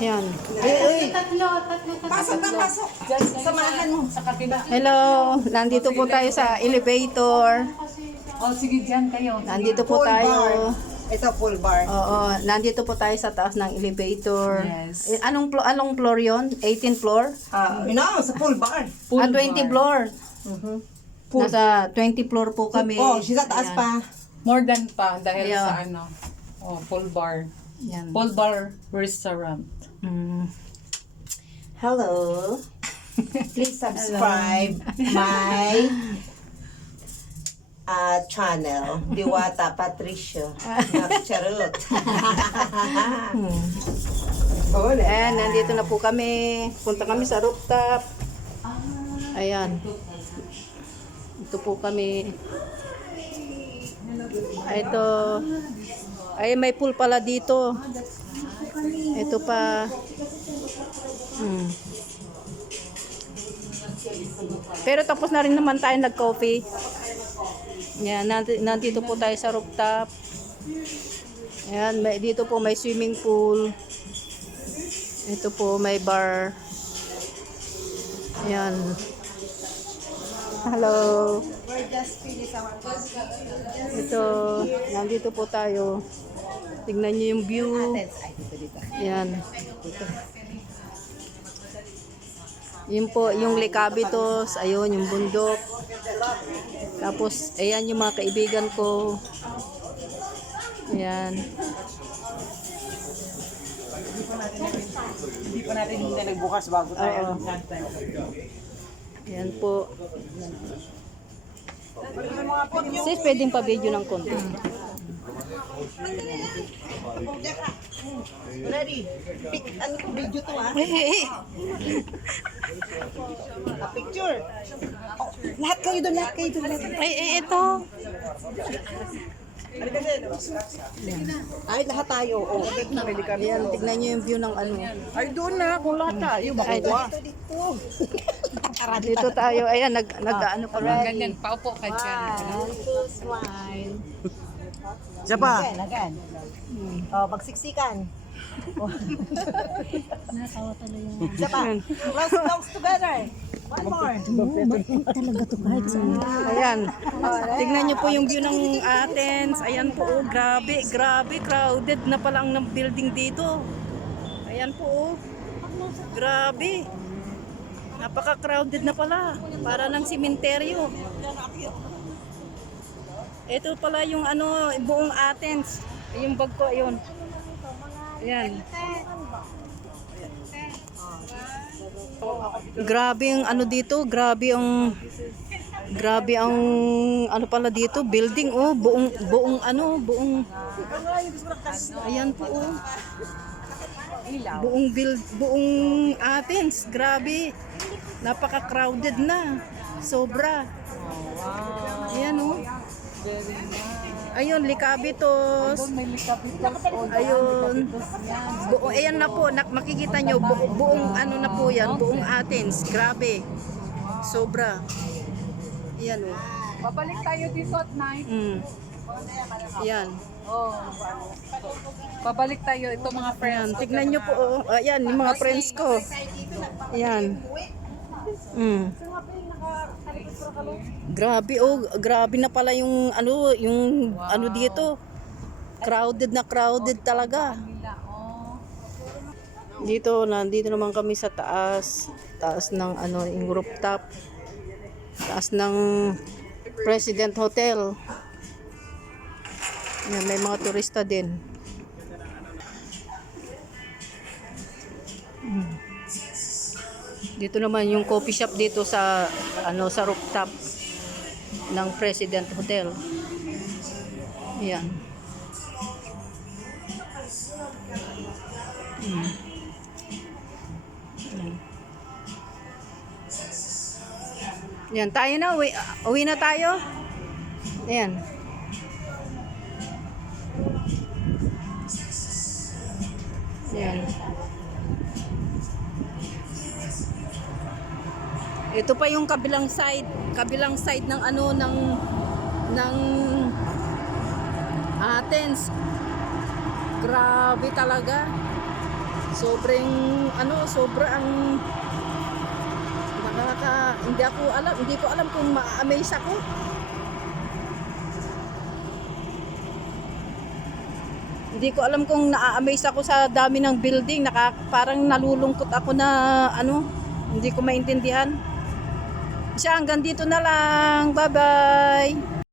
Ayan. Tatlo. Pasok na, pasok. Samahan mo. Sa kabila. Hello, nandito po tayo sa elevator. Sige, dyan kayo. Nandito po Full bar. tayo. Ito, full bar. Oo, nandito po tayo sa taas ng elevator. Yes. Anong floor yon? 18th floor? Sa full bar. 20 floor. Full. Nasa 20 floor po kami. Siya sa taas Ayan. pa. More than pa dahil Yeah. sa ano. Full bar. Yan. Full bar restaurant. Mm. Hello. Please subscribe my channel. Diwata Patricio. Charot. Ayan, nandito na po kami. Punta kami sa rooftop. Ayan. Ito po kami. Ito. Ay, may pool pala dito. Ito pa. Pero tapos na rin naman tayo nag-coffee. Yan, nandito po tayo sa rooftop. Ayan, dito po may swimming pool. Ito po may bar. Ayan. Hello. Ito, nandito po tayo. Tignan niyo yung view. Ayan. Yun po, yung Likabitos, ayun, yung bundok. Tapos, ayan yung mga kaibigan ko. Ayan. Hindi pa natin hindi nagbukas bago tayo. Ayan po. Sis, pwedeng pa-video ng konti. Ready? Ano ko video to Picture. Lahat kayo doon. Ito. Ay, lahat tayo. Ayan, tignan nyo yung view ng ano. Ay, doon na. Kung lahat tayo. Dito tayo. Ayan, nag-ano pa rin. Ganyan, paupo ka dyan. Smile. Siya pa. Again. Magsiksikan. Natawa talaga yan. Siya pa. Close lungs together. One more. Talaga to kahit saan. Ayan. Tignan nyo po yung view ng Athens. Ayan po, oh, grabe, crowded na pala ang building dito. Ayan po, oh. Grabe. Napaka-crowded na pala. Para ng simenteryo. Ito pala yung ano, buong Athens. Yung bag ko, ayun. Ayan. Grabe ang ano dito, grabe ang ano pala dito, building, oh, buong ayan po, oh. Buong Athens, grabe. Napaka-crowded na. Sobra. Ayan, oh. Ayun, Likabitos. Ayun. Ayan na po, makikita nyo, buong ano na po yan, buong Athens. Grabe. Sobra. Ayan, oh. Babalik tayo dito at night. Ayan. Babalik tayo. Ito mga Ayan, friends. tignan nyo po, oh. Ayan, yung mga friends ko. Ayan. Grabe, oh, grabe na pala yung ano dito. Crowded na crowded talaga. Nandito naman kami sa taas ng ano, yung rooftop. Taas ng President Hotel. Yan, may mga turista din. Dito naman yung coffee shop dito sa ano, sa rooftop ng President Hotel. Ayan. Yan, tayo na. Uwi na tayo. Ayan. Ayan. Ito pa yung kabilang side ng ano ng Athens. Grabe talaga. Sobrang sobrang hindi ko alam kung ma-amaze ako. Hindi ko alam kung na-amaze ako sa dami ng building, parang nalulungkot ako na hindi ko maintindihan. Siya hanggang dito na lang. Bye-bye.